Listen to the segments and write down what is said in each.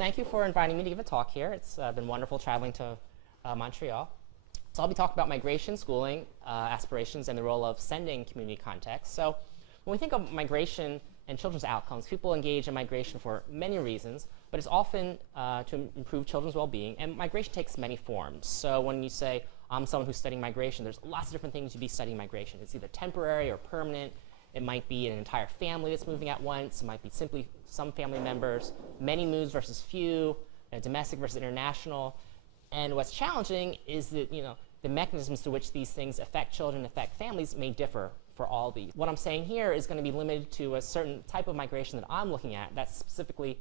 Thank you for inviting me to give a talk here. It's been wonderful traveling to Montreal. So I'll be talking about migration, schooling, aspirations, and the role of sending community context. So when we think of migration and children's outcomes, people engage in migration for many reasons, but it's often to improve children's well-being, and migration takes many forms. So when you say, I'm someone who's studying migration, there's lots of different things you'd be studying migration. It's either temporary or permanent. It might be an entire family that's moving at once. It might be simply some family members, many moves versus few, domestic versus international. And what's challenging is that, the mechanisms through which these things affect children, affect families may differ for all these. What I'm saying here is going to be limited to a certain type of migration that I'm looking at. That's specifically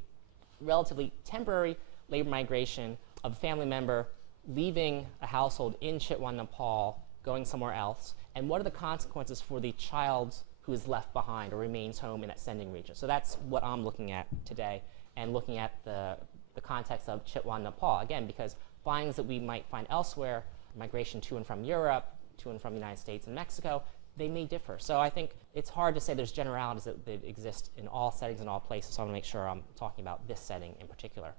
relatively temporary labor migration of a family member leaving a household in Chitwan, Nepal, going somewhere else. And what are the consequences for the child who is left behind or remains home in that sending region? So that's what I'm looking at today, and looking at the context of Chitwan, Nepal. Again, because findings that we might find elsewhere, migration to and from Europe, to and from the United States and Mexico, they may differ. So I think it's hard to say there's generalities that exist in all settings and all places, so I want to make sure I'm talking about this setting in particular.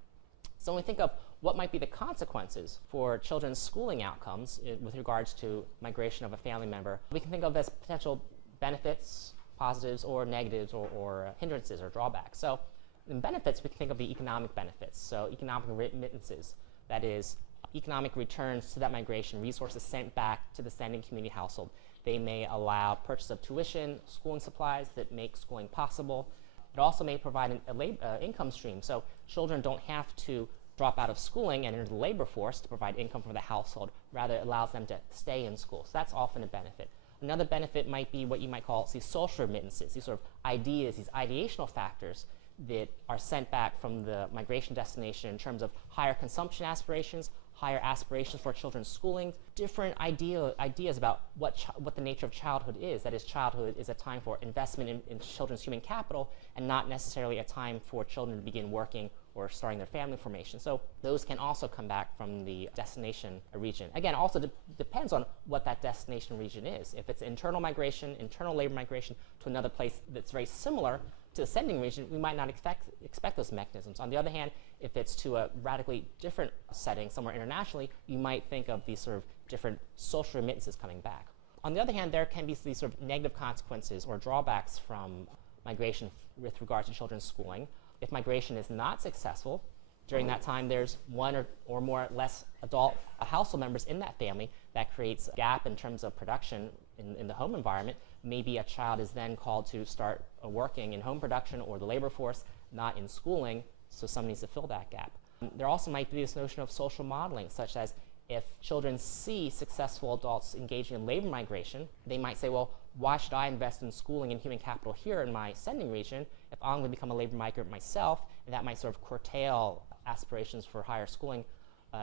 So when we think of what might be the consequences for children's schooling outcomes with regards to migration of a family member, we can think of as potential benefits, positives, or negatives, or hindrances or drawbacks. So in benefits, we can think of the economic benefits. So economic remittances, that is, economic returns to that migration, resources sent back to the sending community household. They may allow purchase of tuition, schooling supplies that make schooling possible. It also may provide an income stream, so children don't have to drop out of schooling and enter the labor force to provide income for the household. Rather, it allows them to stay in school. So that's often a benefit. Another benefit might be what you might call these social remittances, these sort of ideas, these ideational factors that are sent back from the migration destination in terms of higher consumption aspirations, higher aspirations for children's schooling, different ideas about what the nature of childhood is. That is, childhood is a time for investment in children's human capital and not necessarily a time for children to begin working or starting their family formation. So those can also come back from the destination region. Again, also depends on what that destination region is. If it's internal migration, internal labor migration to another place that's very similar to the sending region, we might not expect those mechanisms. On the other hand, if it's to a radically different setting, somewhere internationally, you might think of these sort of different social remittances coming back. On the other hand, there can be these sort of negative consequences or drawbacks from migration with regard to children's schooling. If migration is not successful, during that time there's one or more less adult household members in that family. That creates a gap in terms of production in the home environment. Maybe a child is then called to start working in home production or the labor force, not in schooling, so someone needs to fill that gap. There also might be this notion of social modeling, such as if children see successful adults engaging in labor migration, they might say, well, why should I invest in schooling and human capital here in my sending region if I'm going to become a labor migrant myself? And that might sort of curtail aspirations for higher schooling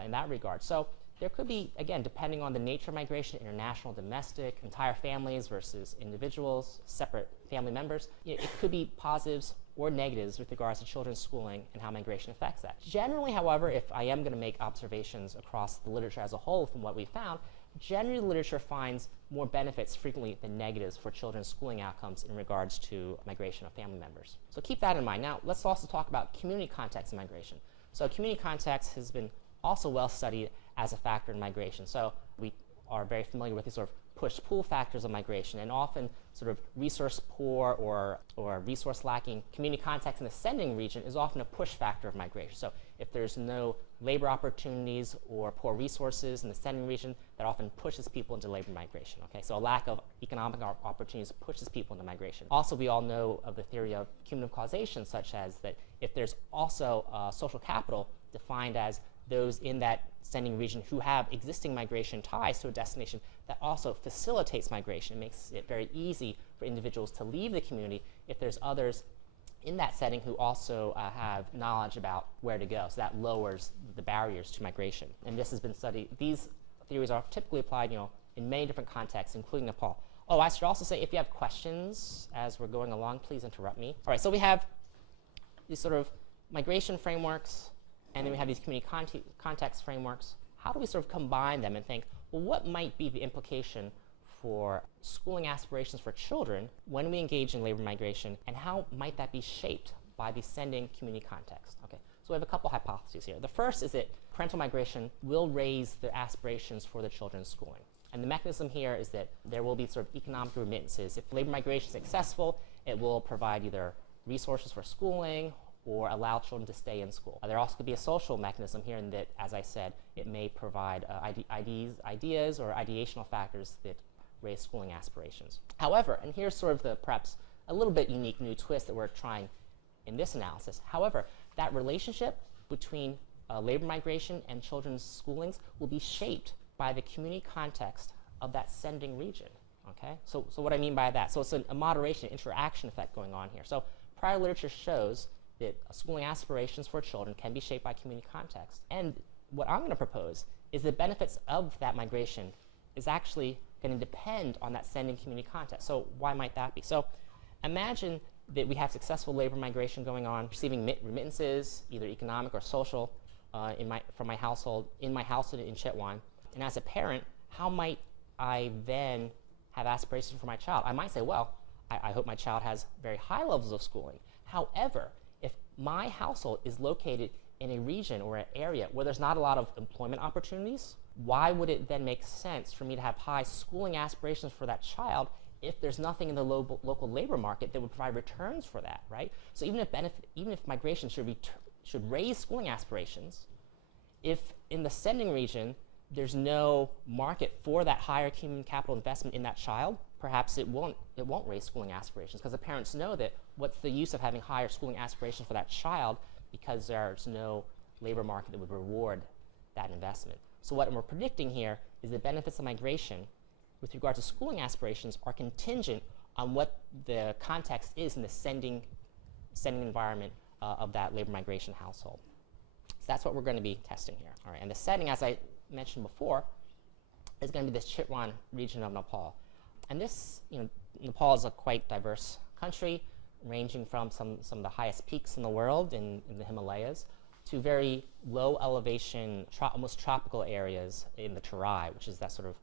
in that regard. So there could be, again, depending on the nature of migration, international, domestic, entire families versus individuals, separate family members, it could be positives or negatives with regards to children's schooling and how migration affects that. Generally, however, if I am going to make observations across the literature as a whole from what we found, generally the literature finds more benefits frequently than negatives for children's schooling outcomes in regards to migration of family members. So keep that in mind. Now, let's also talk about community context in migration. So community context has been also well studied as a factor in migration. So we are very familiar with these sort of push-pull factors of migration, and often sort of resource poor or resource lacking community context in the sending region is often a push factor of migration. So if there's no labor opportunities or poor resources in the sending region, that often pushes people into labor migration. Okay, so a lack of economic opportunities pushes people into migration. Also, we all know of the theory of cumulative causation, such as that if there's also social capital defined as those in that sending region who have existing migration ties to a destination, that also facilitates migration. It makes it very easy for individuals to leave the community if there's others in that setting who also have knowledge about where to go. So that lowers the barriers to migration. And this has been studied. These theories are typically applied, in many different contexts, including Nepal. Oh, I should also say, if you have questions as we're going along, please interrupt me. All right, so we have these sort of migration frameworks, and then we have these community context frameworks. How do we sort of combine them and think, well, what might be the implication for schooling aspirations for children when we engage in labor migration, and how might that be shaped by the sending community context? Okay, So we have a couple hypotheses here. The first is that parental migration will raise the aspirations for the children's schooling. And the mechanism here is that there will be sort of economic remittances. If labor migration is successful, it will provide either resources for schooling or allow children to stay in school. There also could be a social mechanism here in that, as I said, it may provide ideas or ideational factors that raise schooling aspirations. However, and here's sort of the perhaps a little bit unique new twist that we're trying in this analysis. However, that relationship between labor migration and children's schoolings will be shaped by the community context of that sending region. Okay? So what I mean by that, so it's a moderation, interaction effect going on here. So prior literature shows that schooling aspirations for children can be shaped by community context. And what I'm going to propose is the benefits of that migration is actually going to depend on that sending community context. So why might that be? So imagine that we have successful labor migration going on, receiving remittances, either economic or social, from my household, in Chitwan. And as a parent, how might I then have aspirations for my child? I might say, well, I hope my child has very high levels of schooling. However, if my household is located in a region or an area where there's not a lot of employment opportunities, why would it then make sense for me to have high schooling aspirations for that child if there's nothing in the local labor market that would provide returns for that, right? So even if migration should raise schooling aspirations, if in the sending region there's no market for that higher human capital investment in that child, perhaps it won't raise schooling aspirations, because the parents know that what's the use of having higher schooling aspirations for that child because there's no labor market that would reward that investment. So what we're predicting here is the benefits of migration with regard to schooling aspirations are contingent on what the context is in the sending environment of that labor migration household. So that's what we're going to be testing here. All right, and the setting, as I mentioned before, is going to be this Chitwan region of Nepal. And this, Nepal is a quite diverse country, ranging from some of the highest peaks in the world in the Himalayas to very low elevation, almost tropical areas in the Terai, which is that sort of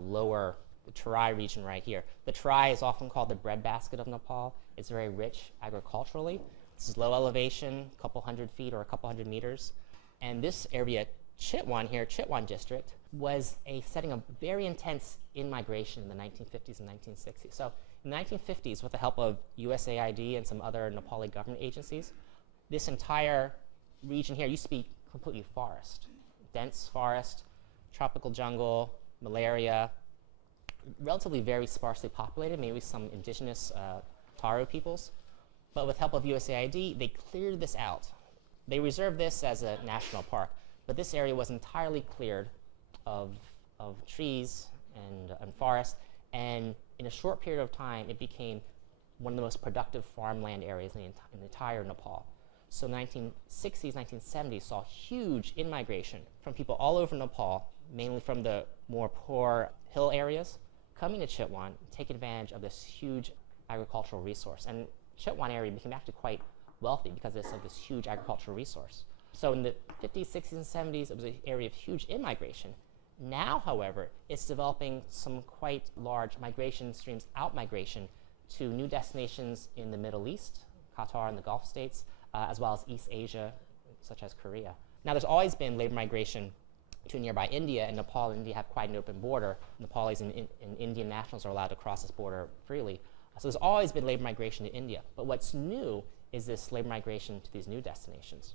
lower, the Terai region right here. The Terai is often called the breadbasket of Nepal. It's very rich agriculturally. This is low elevation, a couple hundred feet or a couple hundred meters. And this area, Chitwan here, Chitwan district, was a setting of very intense in-migration in the 1950s and 1960s. So in the 1950s, with the help of USAID and some other Nepali government agencies, this entire region here used to be completely forest. Dense forest, tropical jungle, malaria, relatively very sparsely populated, maybe some indigenous Taro peoples. But with help of USAID, they cleared this out. They reserved this as a national park, but this area was entirely cleared of trees and forest, and in a short period of time, it became one of the most productive farmland areas in the entire Nepal. So 1960s, 1970s saw huge in-migration from people all over Nepal, mainly from the more poor hill areas, coming to Chitwan, taking advantage of this huge agricultural resource. And Chitwan area became actually quite wealthy because of this huge agricultural resource. So in the 50s, 60s, and 70s, it was an area of huge in-migration. Now, however, it's developing some quite large migration streams, out-migration, to new destinations in the Middle East, Qatar and the Gulf states, as well as East Asia, such as Korea. Now, there's always been labor migration to nearby India, and Nepal and India have quite an open border. Nepalis and Indian nationals are allowed to cross this border freely. So there's always been labor migration to India. But what's new is this labor migration to these new destinations.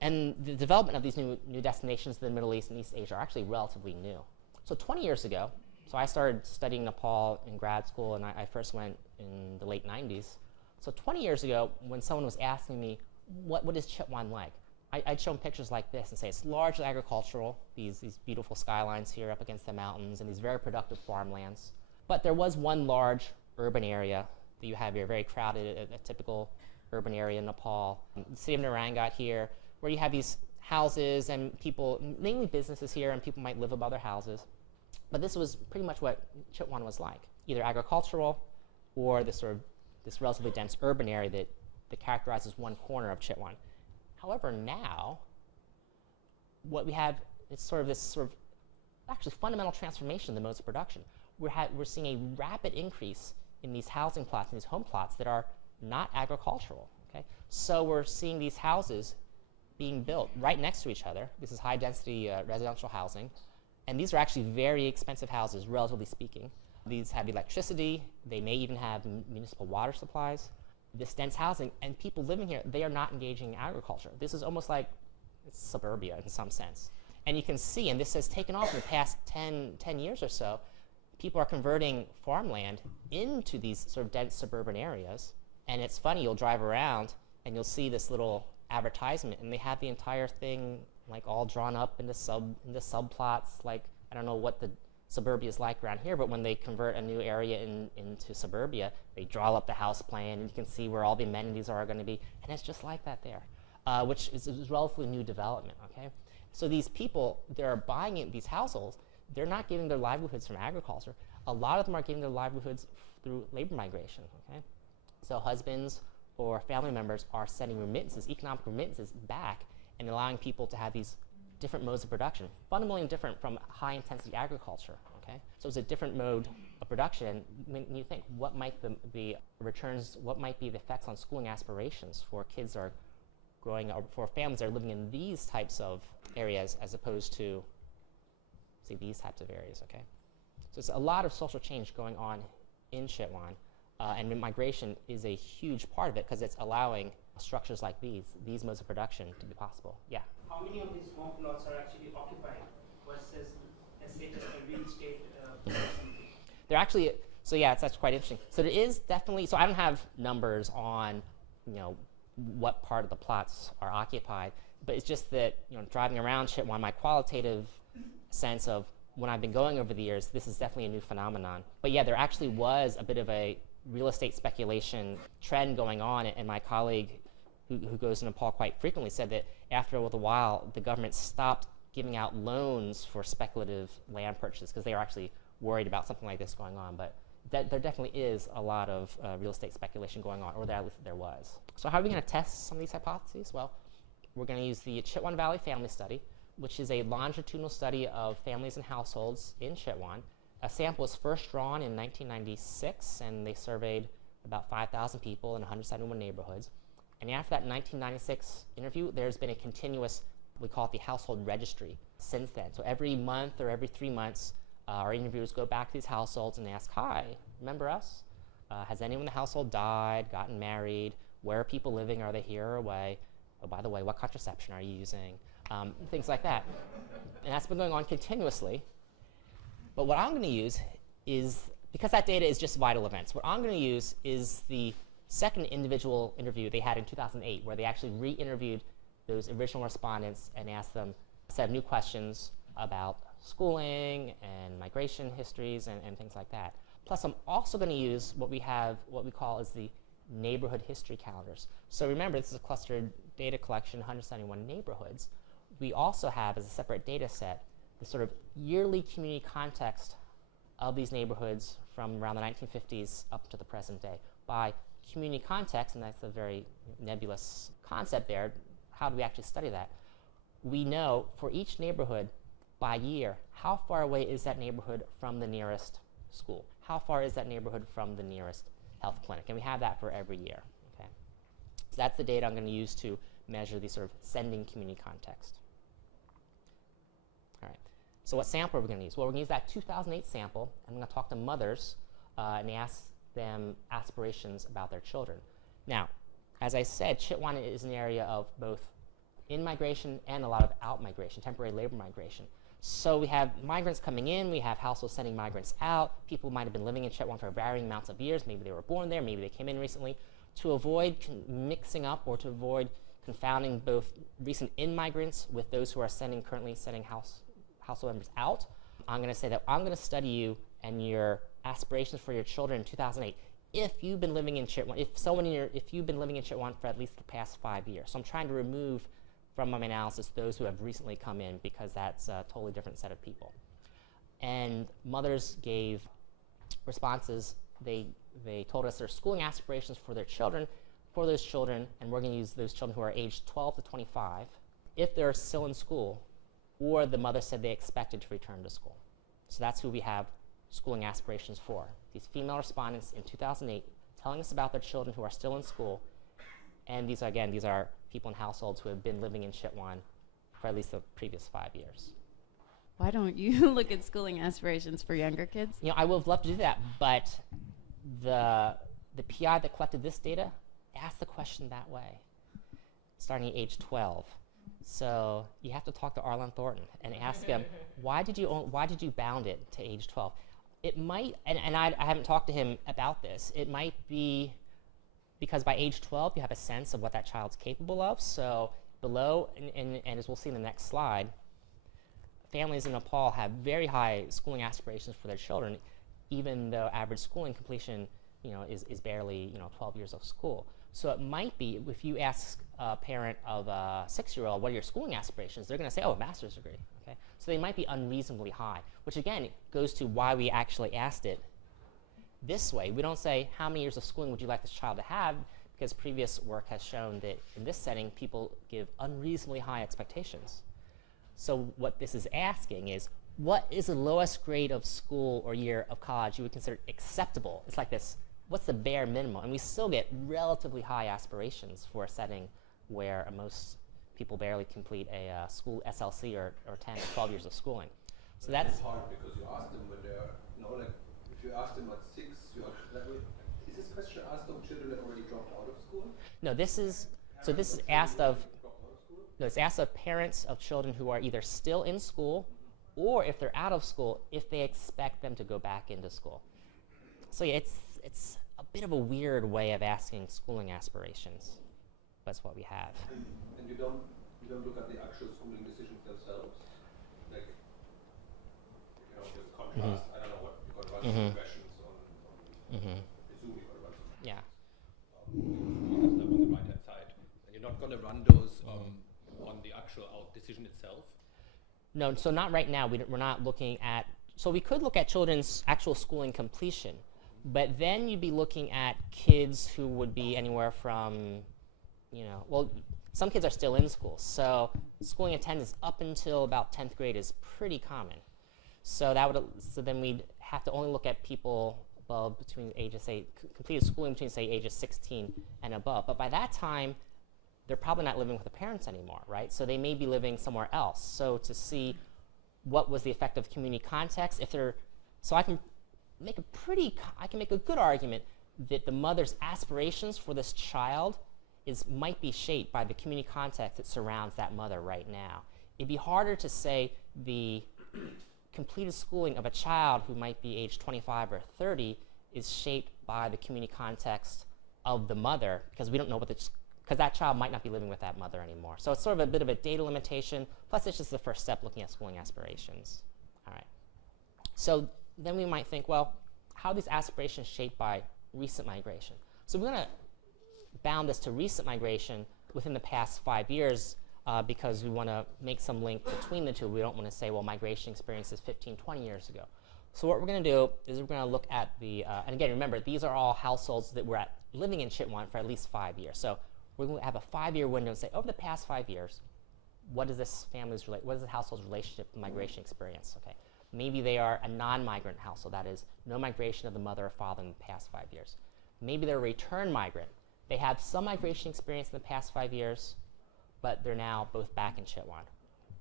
And the development of these new destinations in the Middle East and East Asia are actually relatively new. So 20 years ago, so I started studying Nepal in grad school, and I first went in the late 90s. So 20 years ago, when someone was asking me, what is Chitwan like? I'd show them pictures like this and say it's largely agricultural, these beautiful skylines here up against the mountains and these very productive farmlands. But there was one large urban area that you have here, very crowded, a typical urban area in Nepal. The city of Narangat here, where you have these houses and people, mainly businesses here, and people might live above their houses. But this was pretty much what Chitwan was like, either agricultural or this relatively dense urban area that characterizes one corner of Chitwan. However, now, what we have is this actually fundamental transformation in the modes of production. We're seeing a rapid increase in these housing plots and these home plots that are not agricultural. Okay? So we're seeing these houses being built right next to each other. This is high-density residential housing. And these are actually very expensive houses, relatively speaking. These have electricity. They may even have municipal water supplies. This dense housing, and people living here, they are not engaging in agriculture. This is almost like suburbia in some sense. And you can see, and this has taken off in the past 10 years or so, people are converting farmland into these sort of dense suburban areas. And it's funny, you'll drive around and you'll see this little advertisement, and they have the entire thing like all drawn up into subplots. Like, I don't know what the suburbia is like around here, but when they convert a new area into suburbia, they draw up the house plan, and you can see where all the amenities are going to be, and it's just like that there, which is relatively new development, okay? So these people, they're buying these households, they're not getting their livelihoods from agriculture. A lot of them are getting their livelihoods through labor migration, okay? So husbands or family members are sending remittances, economic remittances back, and allowing people to have these different modes of production, fundamentally different from high-intensity agriculture, okay? So it's a different mode of production. When you think, what might the returns, what might be the effects on schooling aspirations for kids that are growing up, for families that are living in these types of areas as opposed to, say, these types of areas, okay? So it's a lot of social change going on in Chitwan, and migration is a huge part of it because it's allowing structures like these modes of production to be possible. Yeah? How many of these home plots are actually occupied versus, let's say, just a real estate They're actually, so yeah, that's quite interesting. So there is definitely, so I don't have numbers on, what part of the plots are occupied, but it's just that, driving around Chitwan, my qualitative sense of when I've been going over the years, this is definitely a new phenomenon. But yeah, there actually was a bit of a real estate speculation trend going on, and my colleague who goes to Nepal quite frequently said that after a while, the government stopped giving out loans for speculative land purchases because they were actually worried about something like this going on. But there definitely is a lot of real estate speculation going on, or at least there was. So how are we going to test some of these hypotheses? Well, we're going to use the Chitwan Valley Family Study, which is a longitudinal study of families and households in Chitwan. A sample was first drawn in 1996, and they surveyed about 5,000 people in 171 neighborhoods. And after that 1996 interview, there's been a continuous, we call it the household registry, since then. So every month or every 3 months, our interviewers go back to these households and ask, hi, remember us? Has anyone in the household died, gotten married? Where are people living? Are they here or away? Oh, by the way, what contraception are you using? Things like that. And that's been going on continuously. But what I'm going to use is, because that data is just vital events, what I'm going to use is the second individual interview they had in 2008, where they actually re-interviewed those original respondents and asked them a set of new questions about schooling and migration histories and things like that. Plus, I'm also going to use what we call as the neighborhood history calendars. So remember, this is a clustered data collection, 171 neighborhoods. We also have, as a separate data set, the sort of yearly community context of these neighborhoods from around the 1950s up to the present day. By community context, and that's a very nebulous concept there, how do we actually study that? We know for each neighborhood by year, how far away is that neighborhood from the nearest school? How far is that neighborhood from the nearest health clinic? And we have that for every year, okay? So that's the data I'm going to use to measure the sort of sending community context. All right, so what sample are we going to use? Well, we're going to use that 2008 sample, and I'm going to talk to mothers and ask them aspirations about their children. Now, as I said, Chitwan is an area of both in-migration and a lot of out-migration, temporary labor migration. So we have migrants coming in, we have households sending migrants out. People might have been living in Chitwan for varying amounts of years. Maybe they were born there, maybe they came in recently. To avoid mixing up or to avoid confounding both recent in-migrants with those who are currently sending household members out, I'm going to say that I'm going to study you and your aspirations for your children in 2008 if you've been living in Chitwan, if you've been living in Chitwan for at least the past 5 years. So I'm trying to remove from my analysis those who have recently come in, because that's a totally different set of people. And mothers gave responses. They told us their schooling aspirations for their children, and we're going to use those children who are aged 12 to 25, if they're still in school, or the mother said they expected to return to school. So that's who we have schooling aspirations for. These female respondents in 2008 telling us about their children who are still in school. And these are people in households who have been living in Chitwan for at least the previous 5 years. Why don't you look at schooling aspirations for younger kids? You know, I would have loved to do that, but the PI that collected this data asked the question that way, starting at age 12. So you have to talk to Arlen Thornton and ask him, why did you bound it to age 12? It might, and I haven't talked to him about this, it might be because by age 12 you have a sense of what that child's capable of. So below, and as we'll see in the next slide, families in Nepal have very high schooling aspirations for their children, even though average schooling completion, you know, is barely, you know, 12 years of school. So it might be, if you ask a parent of a 6-year-old, what are your schooling aspirations? They're going to say, oh, a master's degree. Okay? So they might be unreasonably high, which again goes to why we actually asked it this way. We don't say, how many years of schooling would you like this child to have? Because previous work has shown that in this setting, people give unreasonably high expectations. So what this is asking is, what is the lowest grade of school or year of college you would consider acceptable? It's like this, what's the bare minimum? And we still get relatively high aspirations for a setting where most people barely complete a school SLC or 10 or 12 years of schooling. So that's hard because you ask them when they're, you know, like if you ask them at 6, is this question asked of children that already dropped out of school? No, this is asked of, no, it's asked of parents of children who are either still in school or if they're out of school, if they expect them to go back into school. So yeah, it's a bit of a weird way of asking schooling aspirations. That's what we have. And you don't look at the actual schooling decisions themselves? Like, you know, just contrast, I don't know what, you're going to run some questions on presume you're going to run some questions. Yeah. You have them on the right-hand side. And you're not going to run those on the actual decision itself? No, so not right now. We're not looking at, so we could look at children's actual schooling completion, but then you'd be looking at kids who would be anywhere from, you know, well, some kids are still in school, so schooling attendance up until about 10th grade is pretty common. So then we'd have to only look at people above between ages, say, completed schooling between, say, ages 16 and above. But by that time, they're probably not living with the parents anymore, right? So they may be living somewhere else. So to see what was the effect of community context, so I can make a good argument that the mother's aspirations for this child might be shaped by the community context that surrounds that mother right now. It'd be harder to say the completed schooling of a child who might be age 25 or 30 is shaped by the community context of the mother, because we don't know because that child might not be living with that mother anymore. So it's sort of a bit of a data limitation, plus it's just the first step looking at schooling aspirations. All right. So then we might think, well, how are these aspirations shaped by recent migration? So we're going to bound this to recent migration within the past 5 years because we want to make some link between the two. We don't want to say, well, migration experiences 15, 20 years ago. So what we're going to do is we're going to look at the, and again, remember, these are all households that were living in Chitwan for at least 5 years. So we're going to have a 5-year window and say, over the past 5 years, what is this household's relationship to migration experience? Okay, maybe they are a non-migrant household, that is, no migration of the mother or father in the past 5 years. Maybe they're a return migrant. They have some migration experience in the past 5 years, but they're now both back in Chitwan.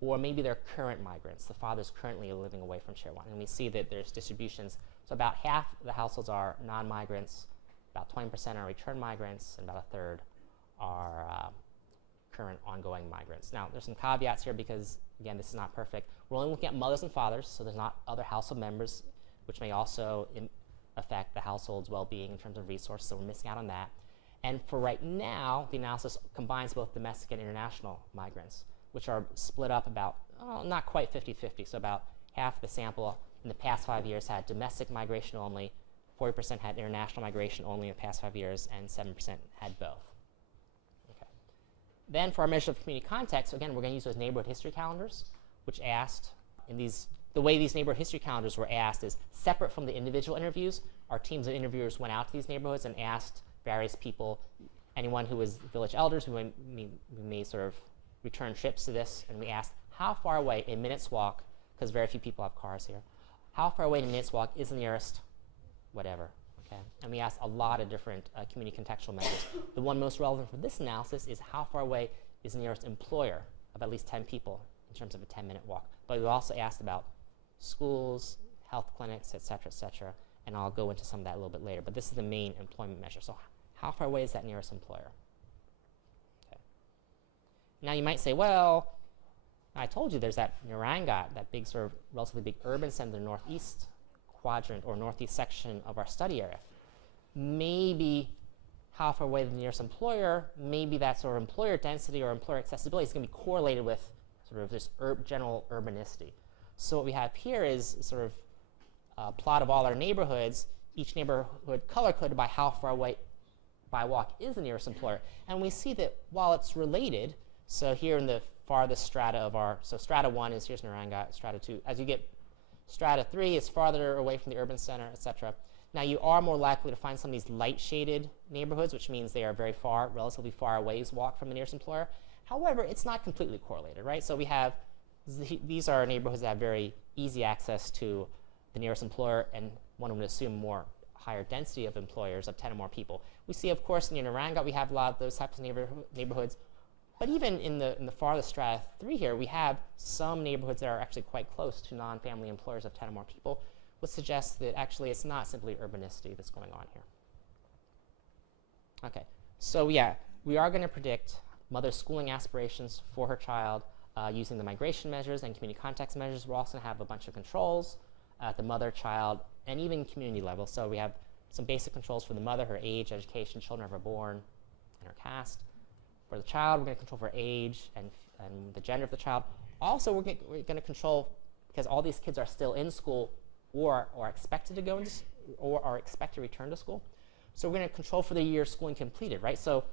Or maybe they're current migrants. The father's currently living away from Chitwan. And we see that there's distributions. So about half the households are non-migrants, about 20% are return migrants, and about a third are current ongoing migrants. Now, there's some caveats here because, again, this is not perfect. We're only looking at mothers and fathers, so there's not other household members, which may also affect the household's well-being in terms of resources, so we're missing out on that. And for right now, the analysis combines both domestic and international migrants, which are split up about, not quite 50-50, so about half the sample in the past 5 years had domestic migration only, 40% had international migration only in the past 5 years, and 7% had both. Okay. Then for our measure of community context, again, we're going to use those neighborhood history calendars, which asked, the way these neighborhood history calendars were asked is separate from the individual interviews. Our teams of interviewers went out to these neighborhoods and asked various people, anyone who was village elders, who may sort of return trips to this, and we asked how far away, a minute's walk, because very few people have cars here, how far away in a minute's walk is the nearest whatever, Okay? And we asked a lot of different community contextual measures. The one most relevant for this analysis is how far away is the nearest employer of at least 10 people in terms of a 10-minute walk. But we also asked about schools, health clinics, et cetera, and I'll go into some of that a little bit later. But this is the main employment measure. So how far away is that nearest employer? Okay. Now you might say, well, I told you there's that Naranga, that big sort of relatively big urban center in the northeast quadrant or northeast section of our study area. Maybe how far away the nearest employer, maybe that sort of employer density or employer accessibility is going to be correlated with sort of this general urbanicity. So what we have here is sort of a plot of all our neighborhoods, each neighborhood color-coded by how far away by walk is the nearest employer. And we see that while it's related, so here in the farthest strata of our, so strata 1 is here's Naranga, strata 2. As you get strata 3, it's farther away from the urban center, et cetera. Now you are more likely to find some of these light shaded neighborhoods, which means they are very far, relatively far away walk from the nearest employer. However, it's not completely correlated, right? So we have, these are neighborhoods that have very easy access to the nearest employer, and one would assume higher density of employers of 10 or more people. We see, of course, near Naranga, we have a lot of those types of neighborhoods. But even in the farthest strata 3 here, we have some neighborhoods that are actually quite close to non-family employers of 10 or more people, which suggests that actually it's not simply urbanicity that's going on here. Okay, so yeah, we are going to predict mother's schooling aspirations for her child using the migration measures and community context measures. We're also going to have a bunch of controls at the mother, child, and even community level. So we have some basic controls for the mother, her age, education, children of her born, and her caste. For the child, we're going to control for age and the gender of the child. Also, we're going to control, because all these kids are still in school or are expected to go into or are expected to return to school. So we're going to control for the year schooling completed, right? So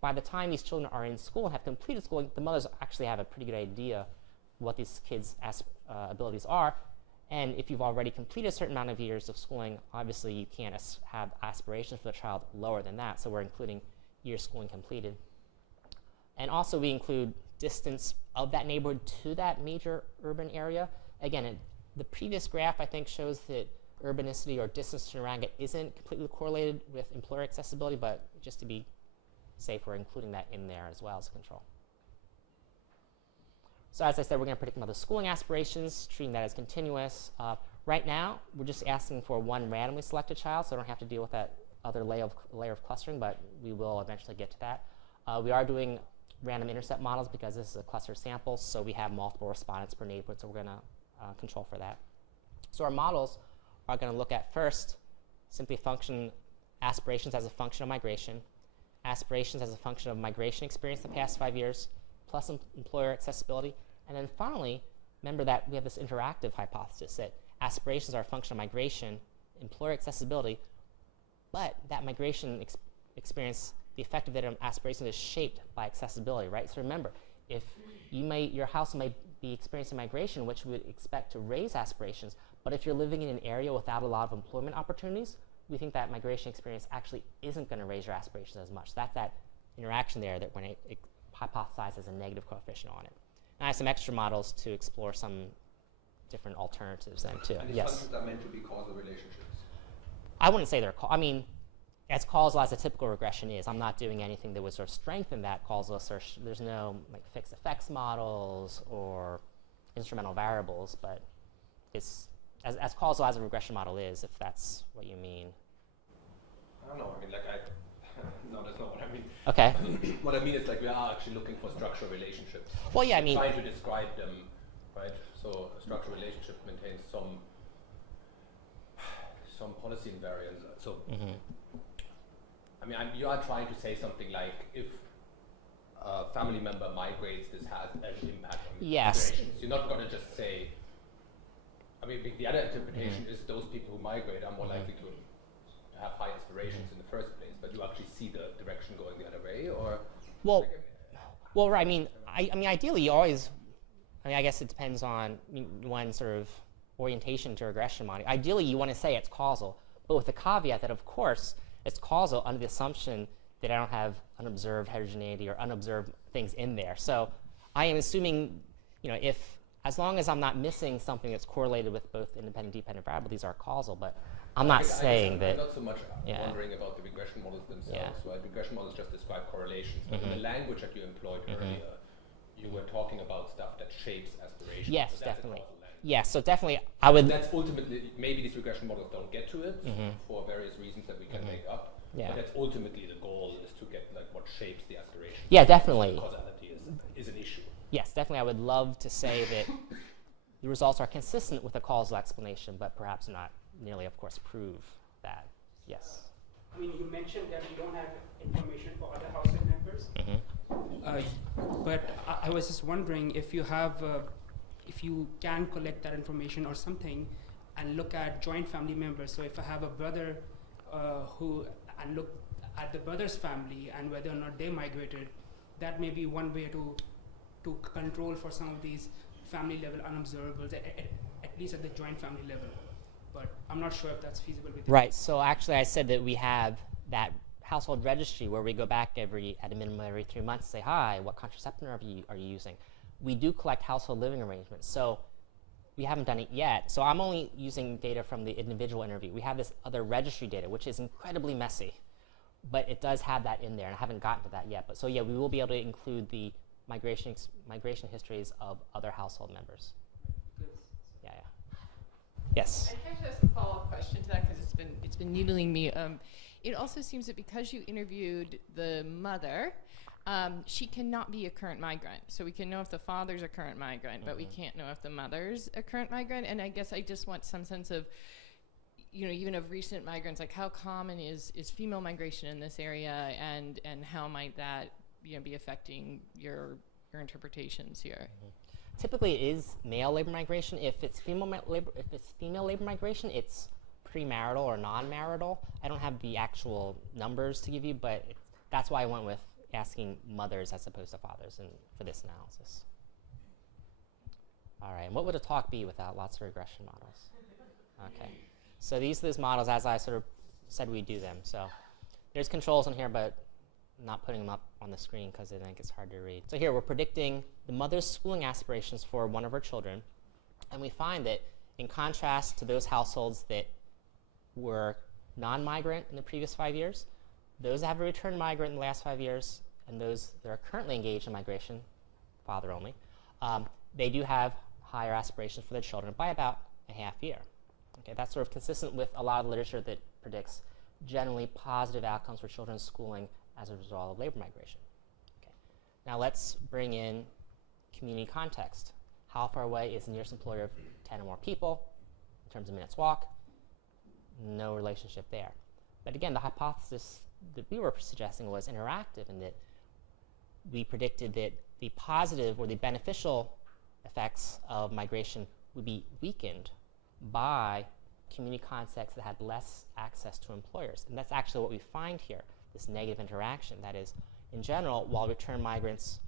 by the time these children are in school and have completed schooling, the mothers actually have a pretty good idea what these kids' abilities are. And if you've already completed a certain amount of years of schooling, obviously you can't have aspirations for the child lower than that. So we're including years schooling completed. And also we include distance of that neighborhood to that major urban area. Again, the previous graph, I think, shows that urbanicity or distance to Naranga isn't completely correlated with employer accessibility, but just to be safe, we're including that in there as well as a control. So as I said, we're going to predict mother's schooling aspirations, treating that as continuous. Right now, we're just asking for one randomly selected child, so I don't have to deal with that other layer of clustering, but we will eventually get to that. We are doing random intercept models because this is a cluster sample, so we have multiple respondents per neighborhood, so we're going to control for that. So our models are going to look at first simply function aspirations as a function of migration, aspirations as a function of migration experience the past 5 years, plus employer accessibility, and then finally, remember that we have this interactive hypothesis that aspirations are a function of migration, employer accessibility, but that migration experience, the effect of that aspiration is shaped by accessibility, right? So remember, if your house may be experiencing migration, which we would expect to raise aspirations, but if you're living in an area without a lot of employment opportunities, we think that migration experience actually isn't going to raise your aspirations as much. That's that interaction there that we're going to hypothesize as a negative coefficient on it. And I have some extra models to explore some different alternatives then too. And these functions are meant to be causal relationships? I wouldn't say they're, I mean, as causal as a typical regression is. I'm not doing anything that would sort of strengthen that causal assertion. There's no like fixed effects models or instrumental variables, but it's as causal as a regression model is, if that's what you mean. I don't know. I mean, like no, that's not what I mean. Okay. What I mean is like we are actually looking for structural relationships. Well, yeah, I mean, trying to describe them, right? So a structural relationship maintains some policy invariance. So I mean, you are trying to say something like if a family member migrates, this has an impact on aspirations. You're not going to just say. I mean, the other interpretation is those people who migrate are more likely to have high aspirations in the first place, but you actually see the direction going the other way, or? Well, right. I mean, ideally, you always. I mean, I guess it depends on one sort of orientation to regression modeling. Ideally, you want to say it's causal, but with the caveat that, of course, it's causal under the assumption that I don't have unobserved heterogeneity or unobserved things in there. So I am assuming, if as long as I'm not missing something that's correlated with both independent and dependent variable, these are causal, but I'm not saying that. I'm not so much Yeah. wondering about the regression models themselves, Yeah. right? Regression models just describe correlations. But in the language that you employed earlier, you were talking about stuff that shapes aspirations. Yes, so that's definitely. A causal language. Yeah, so definitely I would. That's ultimately, maybe these regression models don't get to it for various reasons that we can make up. Yeah. But that's ultimately the goal, is to get like what shapes the aspiration. Yeah, definitely. Causality is an issue. Yes, definitely. I would love to say that the results are consistent with a causal explanation, but perhaps not nearly, of course, prove that. Yes. I mean, you mentioned that you don't have information for other household members. But I was just wondering if you have, if you can collect that information or something and look at joint family members. So if I have a brother and look at the brother's family and whether or not they migrated, that may be one way to control for some of these family level unobservables, at least at the joint family level. But I'm not sure if that's feasible with you. Right. So actually, I said that we have that household registry where we go back at a minimum every 3 months and say, hi, what contraceptive are you using? We do collect household living arrangements. So we haven't done it yet. So I'm only using data from the individual interview. We have this other registry data, which is incredibly messy, but it does have that in there, and I haven't gotten to that yet. But so yeah, we will be able to include the migration histories of other household members. Yeah. Yes. I have just a follow-up question to that because it's been needling me. It also seems that because you interviewed the mother, she cannot be a current migrant. So we can know if the father's a current migrant, but we can't know if the mother's a current migrant. And I guess I just want some sense of, even of recent migrants, like how common is female migration in this area, and how might that be affecting your interpretations here? Typically, it is male labor migration. If it's female labor migration, it's premarital or non-marital. I don't have the actual numbers to give you, but that's why I went with asking mothers as opposed to fathers for this analysis. All right, and what would a talk be without lots of regression models? Okay, so these are those models as I sort of said we do them. So there's controls in here, but I'm not putting them up on the screen because I think it's hard to read. So here we're predicting the mother's schooling aspirations for one of her children, and we find that in contrast to those households that were non-migrant in the previous 5 years, those that have a returned migrant in the last 5 years, and those that are currently engaged in migration, father only, they do have higher aspirations for their children by about a half year. Okay, that's sort of consistent with a lot of literature that predicts generally positive outcomes for children's schooling as a result of labor migration. Okay. Now let's bring in community context. How far away is the nearest employer of 10 or more people in terms of minutes walk? No relationship there. But again, the hypothesis that we were suggesting was interactive, in that we predicted that the positive or the beneficial effects of migration would be weakened by community contexts that had less access to employers. And that's actually what we find here, this negative interaction. That is, in general, while return migrants,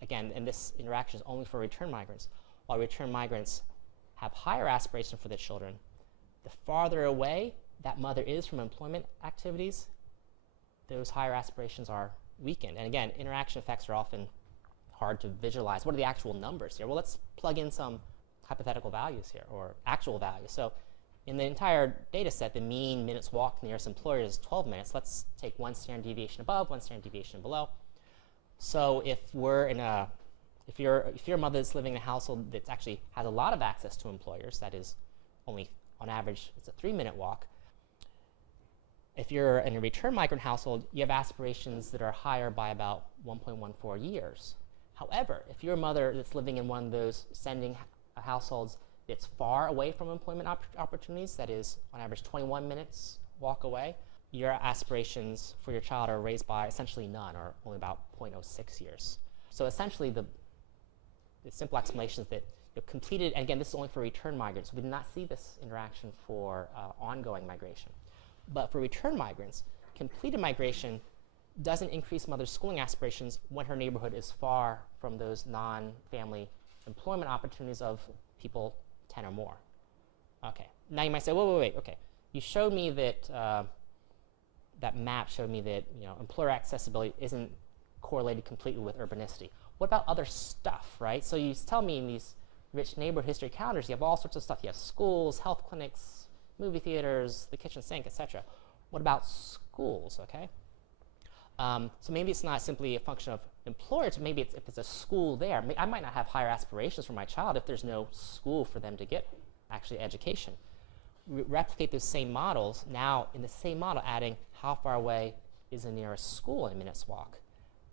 again, and this interaction is only for return migrants, while return migrants have higher aspirations for their children, the farther away that mother is from employment activities, those higher aspirations are weakened. And again, interaction effects are often hard to visualize. What are the actual numbers here? Well, let's plug in some hypothetical values here, or actual values. So in the entire data set, the mean minutes walked nearest employer is 12 minutes. Let's take one standard deviation above, one standard deviation below. So if we're in a, if you're a mother that's living in a household that actually has a lot of access to employers, that is only on average it's a 3-minute walk. If you're in a return migrant household, you have aspirations that are higher by about 1.14 years. However, if you're a mother that's living in one of those sending households that's far away from employment opportunities, that is on average 21 minutes walk away, your aspirations for your child are raised by essentially none, or only about 0.06 years. So essentially the simple explanation is that completed, and again this is only for return migrants, so we did not see this interaction for ongoing migration. But for return migrants, completed migration doesn't increase mother's schooling aspirations when her neighborhood is far from those non-family employment opportunities of people 10 or more. Okay, now you might say, wait, okay. You showed me that, that map showed me that employer accessibility isn't correlated completely with urbanicity. What about other stuff, right? So you tell me in these rich neighborhood history calendars, you have all sorts of stuff. You have schools, health clinics, movie theaters, the kitchen sink, etc. What about schools, okay? So maybe it's not simply a function of employers, maybe if it's a school there. I might not have higher aspirations for my child if there's no school for them to get actually education. Replicate those same models, now in the same model adding how far away is the nearest school in a minute's walk.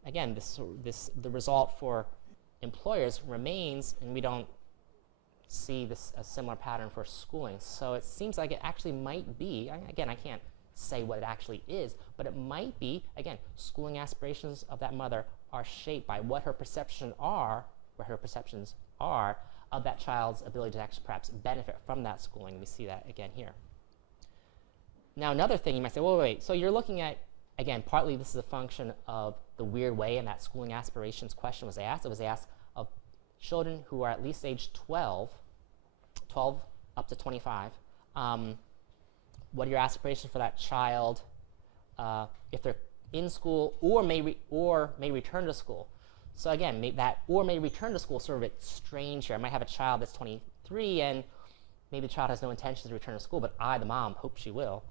Again, the result for employers remains, and we don't see a similar pattern for schooling. So it seems like it actually might be, again, I can't say what it actually is, but it might be, again, schooling aspirations of that mother are shaped by what her perceptions are of that child's ability to actually perhaps benefit from that schooling. We see that again here. Now another thing, you might say, well, wait, so you're looking at, again, partly this is a function of the weird way in that schooling aspirations question was asked. It was asked of children who are at least age 12 up to 25. What are your aspirations for that child if they're in school or may return to school? So again, that or may return to school is sort of a bit strange here. I might have a child that's 23 and maybe the child has no intention to return to school, but I, the mom, hope she will.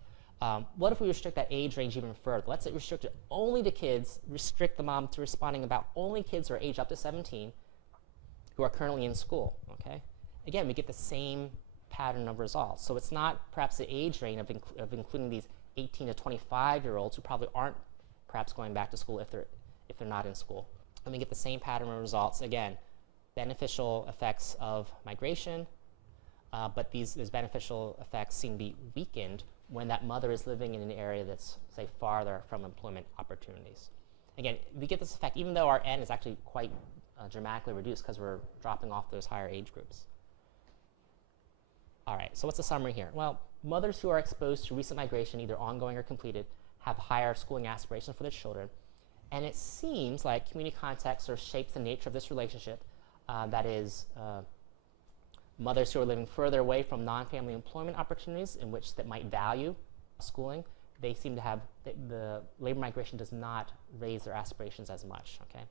What if we restrict that age range even further? Let's say restrict it only to kids, restrict the mom to responding about only kids who are aged up to 17 who are currently in school, okay? Again, we get the same pattern of results. So it's not perhaps the age range of including these 18 to 25-year-olds who probably aren't perhaps going back to school if they're not in school. And we get the same pattern of results. Again, beneficial effects of migration, but these beneficial effects seem to be weakened when that mother is living in an area that's, say, farther from employment opportunities. Again, we get this effect even though our N is actually quite dramatically reduced because we're dropping off those higher age groups. All right, so what's the summary here? Well, mothers who are exposed to recent migration, either ongoing or completed, have higher schooling aspirations for their children. And it seems like community context sort of shapes the nature of this relationship. That is, mothers who are living further away from non-family employment opportunities in which that might value schooling, they seem to have, the labor migration does not raise their aspirations as much, okay?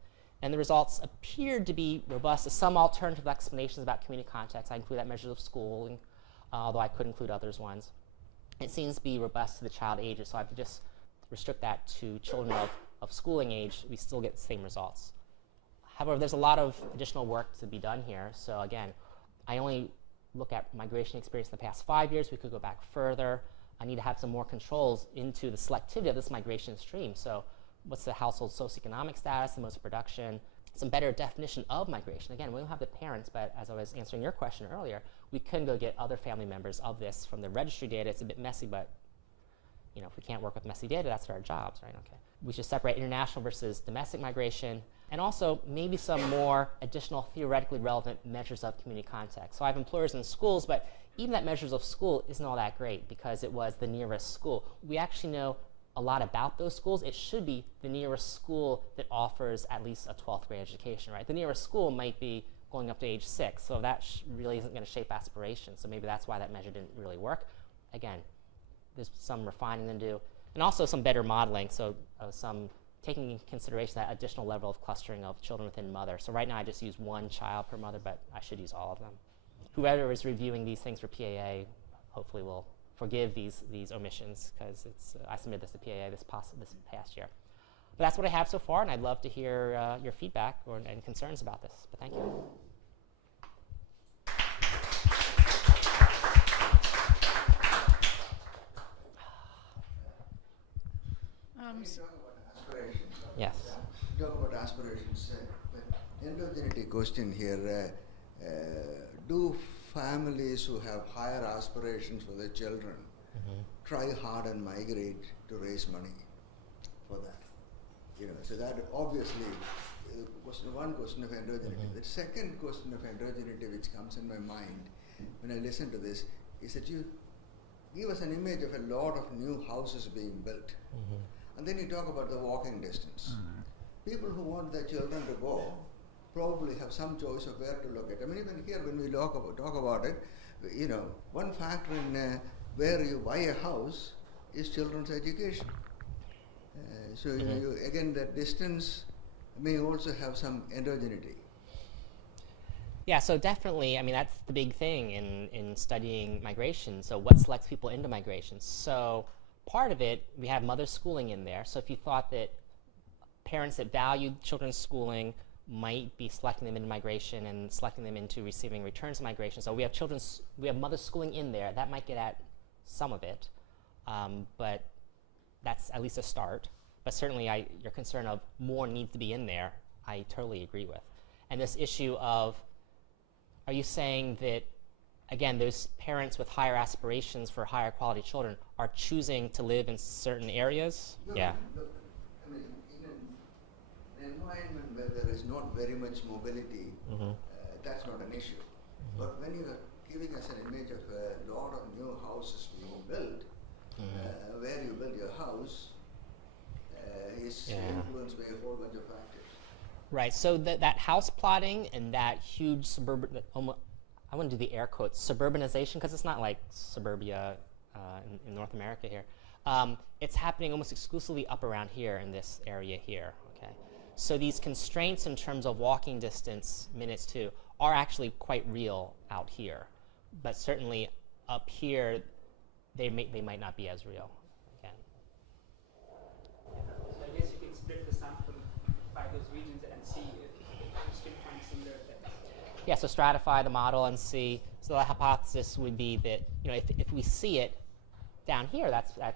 And the results appeared to be robust to some alternative explanations about community context. I include that measures of schooling, although I could include others ones. It seems to be robust to the child ages, so I would just restrict that to children of schooling age. We still get the same results. However, there's a lot of additional work to be done here. So again, I only look at migration experience in the past 5 years. We could go back further. I need to have some more controls into the selectivity of this migration stream. So what's the household socioeconomic status, the modes of production, some better definition of migration. Again, we don't have the parents, but as I was answering your question earlier, we can go get other family members of this from the registry data. It's a bit messy, but you know, if we can't work with messy data, that's our jobs, right? Okay. We should separate international versus domestic migration, and also maybe some more additional theoretically relevant measures of community context. So I have employers in schools, but even that measures of school isn't all that great because it was the nearest school. We actually know a lot about those schools. It should be the nearest school that offers at least a 12th grade education, right? The nearest school might be going up to age 6, so that really isn't going to shape aspirations. So maybe that's why that measure didn't really work. Again, there's some refining to do, and also some better modeling, so some taking into consideration that additional level of clustering of children within mother. So right now I just use one child per mother, but I should use all of them. Whoever is reviewing these things for PAA hopefully will forgive these omissions, because I submitted this to PAA this past year. But that's what I have so far, and I'd love to hear your feedback and concerns about this. But thank you. Yes. Talk about aspirations. The endogeneity question here, do families who have higher aspirations for their children try hard and migrate to raise money for that? You know, so that obviously one question of endogeneity. The second question of endogeneity which comes in my mind when I listen to this is that you give us an image of a lot of new houses being built. And then you talk about the walking distance. People who want their children to go probably have some choice of where to look at. I mean, even here when we talk about it, you know, one factor in where you buy a house is children's education. So again, that distance may also have some endogeneity. Yeah, so definitely, I mean, that's the big thing in studying migration. So what selects people into migration? So part of it, we have mother schooling in there. So if you thought that parents that valued children's schooling might be selecting them into migration and selecting them into receiving returns to migration. So we have mother schooling in there. That might get at some of it, but that's at least a start. But certainly your concern of more needs to be in there, I totally agree with. And this issue of, are you saying that, again, those parents with higher aspirations for higher quality children are choosing to live in certain areas? No, Yeah. no, I mean, in an environment where there is not very much mobility, that's not an issue. But when you are giving us an image of a lot of new houses being built, where you build your house is influenced by a whole bunch of factors. Right, so that house plotting and that huge suburban, I wouldn't do the air quotes, suburbanization, because it's not like suburbia in North America here. It's happening almost exclusively up around here in this area here, okay? So these constraints in terms of walking distance, minutes too, are actually quite real out here. But certainly up here, they might not be as real, again. So I guess you can split the sample by those regions and see if you still find similar effects. Yeah, so stratify the model and see. So the hypothesis would be that, you know, if we see it down here,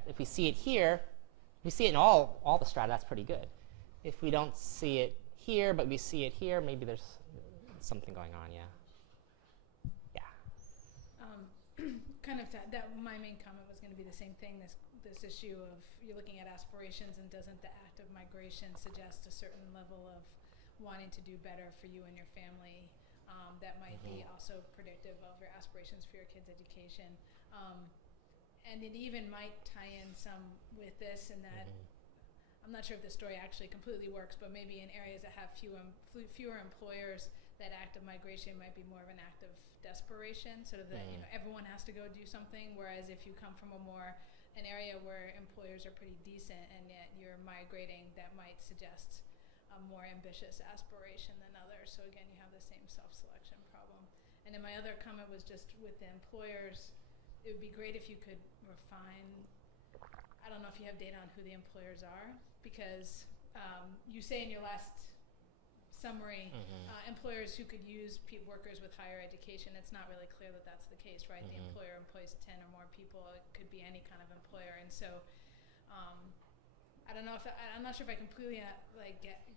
if we see it here, if we see it in all the strata, that's pretty good. If we don't see it here, but we see it here, maybe there's something going on, yeah. Kind of that my main comment was going to be the same thing, this issue of you're looking at aspirations, and doesn't the act of migration suggest a certain level of wanting to do better for you and your family that might be also predictive of your aspirations for your kids' education. And it even might tie in some with this, in that I'm not sure if the story actually completely works, but maybe in areas that have fewer employers, that act of migration might be more of an act of desperation, sort of that you know, everyone has to go do something, whereas if you come from an area where employers are pretty decent and yet you're migrating, that might suggest a more ambitious aspiration than others. So again, you have the same self-selection problem. And then my other comment was just with the employers, it would be great if you could refine, I don't know if you have data on who the employers are, because you say in your last summary, employers who could use workers with higher education. It's not really clear that that's the case, right? The employer employs 10 or more people. It could be any kind of employer. And so I don't know if I'm not sure if I completely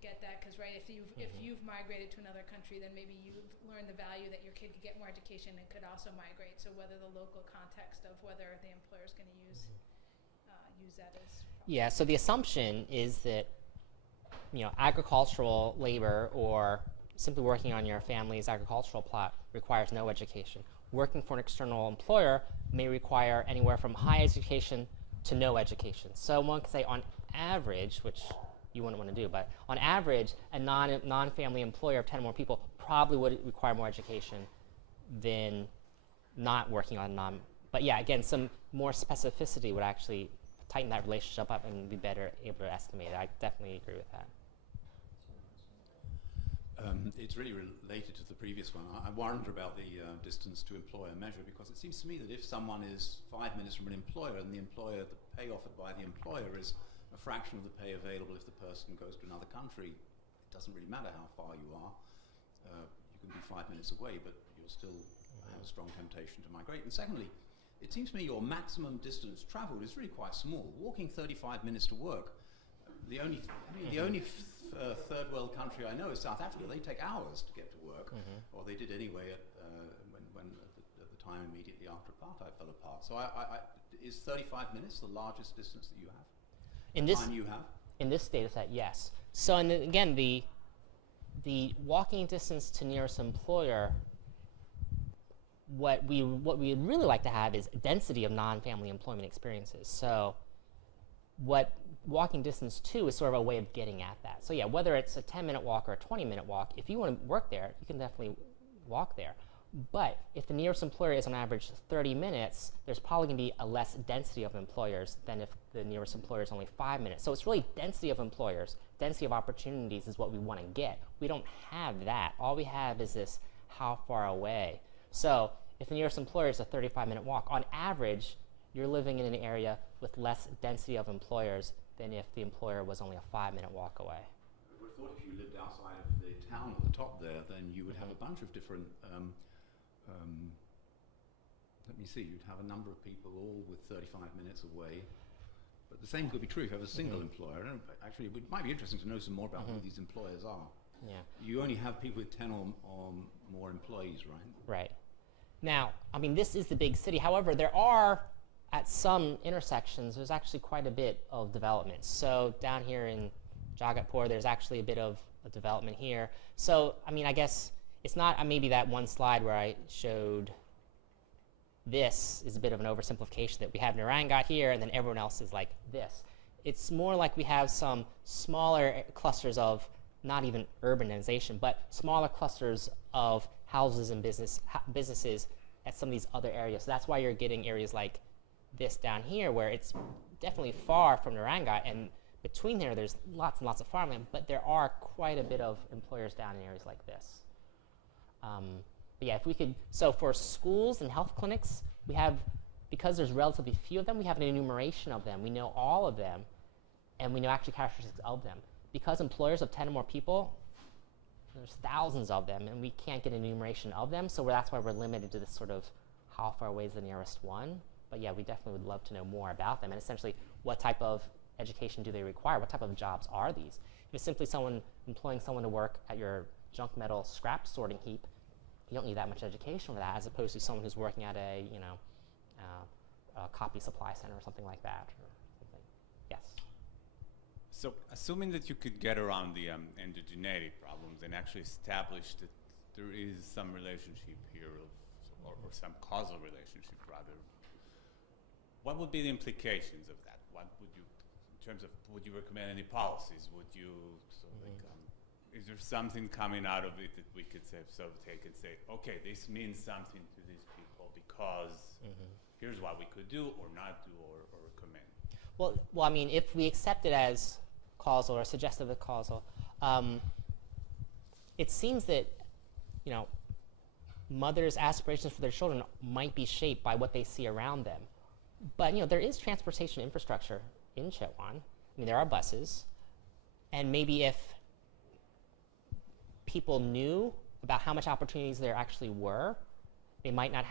get that, because right, if you've migrated to another country, then maybe you've learned the value that your kid could get more education and could also migrate. So whether the local context of whether the employer is going to use that as So the assumption is that, you know, agricultural labor or simply working on your family's agricultural plot requires no education. Working for an external employer may require anywhere from high education to no education. So one could say on average, which you wouldn't want to do, but on average, a non-family employer of 10 or more people probably would require more education than not working on but yeah, again, some more specificity would actually tighten that relationship up and be better able to estimate it. I definitely agree with that. It's really related to the previous one. I wonder about the distance to employer measure, because it seems to me that if someone is 5 minutes from an employer and the pay offered by the employer is a fraction of the pay available if the person goes to another country, it doesn't really matter how far you are. You can be 5 minutes away, but you'll still have a strong temptation to migrate. And secondly, it seems to me your maximum distance traveled is really quite small. Walking 35 minutes to work, the only third world country I know is South Africa. They take hours to get to work, or they did anyway at the time immediately after apartheid fell apart. So is 35 minutes the largest distance that you have? In this data set, yes. So and again, the walking distance to nearest employer, what we would really like to have is density of non-family employment experiences. So what walking distance to is sort of a way of getting at that. So yeah, whether it's a 10-minute walk or a 20-minute walk, if you want to work there, you can definitely walk there. But if the nearest employer is on average 30 minutes, there's probably going to be a less density of employers than if the nearest employer is only 5 minutes. So it's really density of employers, density of opportunities is what we want to get. We don't have that. All we have is this how far away. So if the nearest employer is a 35-minute walk, on average, you're living in an area with less density of employers than if the employer was only a 5-minute walk away. I would have thought if you lived outside of the town at the top there, then you would have a bunch of different, let me see, you'd have a number of people all with 35 minutes away. But the same could be true if you have a single employer. Actually, it might be interesting to know some more about who these employers are. Yeah. You only have people with 10 or more employees, right? Right. Now, I mean, this is the big city. However, there are, at some intersections, there's actually quite a bit of development. So down here in Jagatpur, there's actually a bit of a development here. So, I mean, I guess it's not maybe that one slide where I showed this is a bit of an oversimplification that we have Narangat here and then everyone else is like this. It's more like we have some smaller clusters of not even urbanization, but smaller clusters of houses and businesses at some of these other areas. So that's why you're getting areas like this down here where it's definitely far from Narangat, and between there there's lots and lots of farmland, but there are quite a bit of employers down in areas like this. But yeah, if we could, so for schools and health clinics, we have, because there's relatively few of them, we have an enumeration of them. We know all of them, and we know actually characteristics of them. Because employers of 10 or more people, there's thousands of them, and we can't get an enumeration of them, so that's why we're limited to this sort of how far away is the nearest one. But yeah, we definitely would love to know more about them, and essentially what type of education do they require? What type of jobs are these? If it's simply someone employing someone to work at your junk metal scrap sorting heap, you don't need that much education for that, as opposed to someone who's working at a, you know, a copy supply center or something like that. Or something. Yes? So assuming that you could get around the endogeneity problems and actually establish that there is some relationship here, or some causal relationship rather, what would be the implications of that? What would you, in terms of, would you recommend any policies? Would you, so like, is there something coming out of it that we could say, sort of take and say, okay, this means something to these people because here's what we could do or not do or recommend? Well, I mean, if we accept it as causal or suggestive of causal, it seems that, you know, mothers' aspirations for their children might be shaped by what they see around them. But, you know, there is transportation infrastructure in Chitwan. I mean, there are buses. And maybe if people knew about how much opportunities there actually were, they might not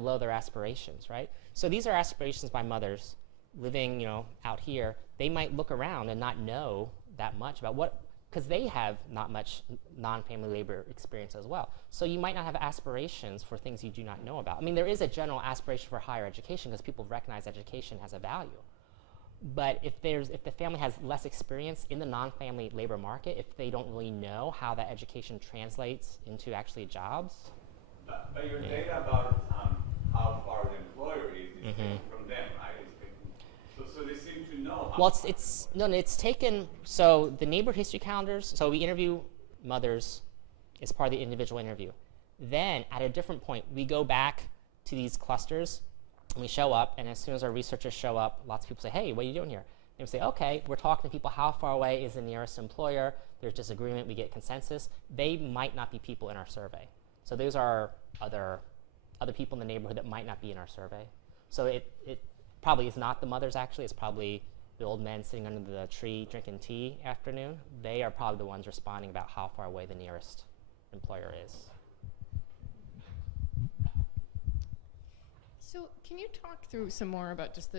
lower their aspirations, right? So these are aspirations by mothers living, you know, out here. They might look around and not know that much about what, because they have not much non-family labor experience as well. So you might not have aspirations for things you do not know about. I mean, there is a general aspiration for higher education because people recognize education has a value. But if the family has less experience in the non-family labor market, if they don't really know how that education translates into actually jobs. But your data about how far the employer is taken from them, right? So they seem to know. Well, it's taken, so the neighborhood history calendars, so we interview mothers as part of the individual interview. Then at a different point, we go back to these clusters and we show up, and as soon as our researchers show up, lots of people say, hey, what are you doing here? And we say, okay, we're talking to people, how far away is the nearest employer? There's disagreement, we get consensus. They might not be people in our survey. So those are other people in the neighborhood that might not be in our survey. So it probably is not the mothers, actually. It's probably the old men sitting under the tree drinking tea afternoon. They are probably the ones responding about how far away the nearest employer is. So can you talk through some more about just